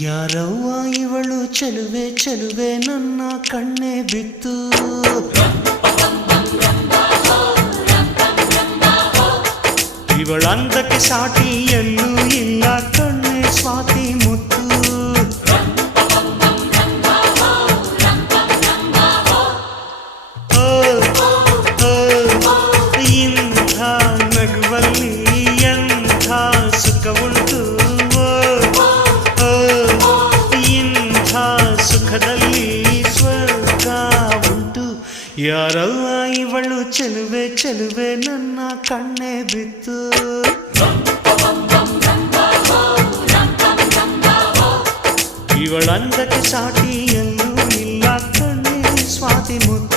ಯಾರವ್ವ ಇವಳು ಚೆಲುವೆ ಚೆಲುವೆ ನನ್ನ ಕಣ್ಣೆ ಬಿತ್ತು ಇವಳಂದಕ್ಕೆ ಸಾಟಿ ಎಲ್ಲೂ ಇಲ್ಲ ಕಣ್ಣೆ ಸ್ವಾತಿ ಮುತ್ತು ಇಂಥ ನಗುವಲ್ಲಿ ಎಂಥ ಸುಖವುಂಟು ಸುಖದಲ್ಲಿ ಸ್ವರ್ಗ ಉಂಟು ಯಾರವ್ವ ಇವಳು ಚೆಲುವೆ ಚೆಲುವೆ ನನ್ನ ಕಣ್ಣೆ ಬಿತ್ತು ಇವಳಂದಕ್ಕೆ ಸಾಟಿ ಎಲ್ಲೂ ಇಲ್ಲ ಕಣ್ಣೆ ಸ್ವಾತಿ ಮುತ್ತು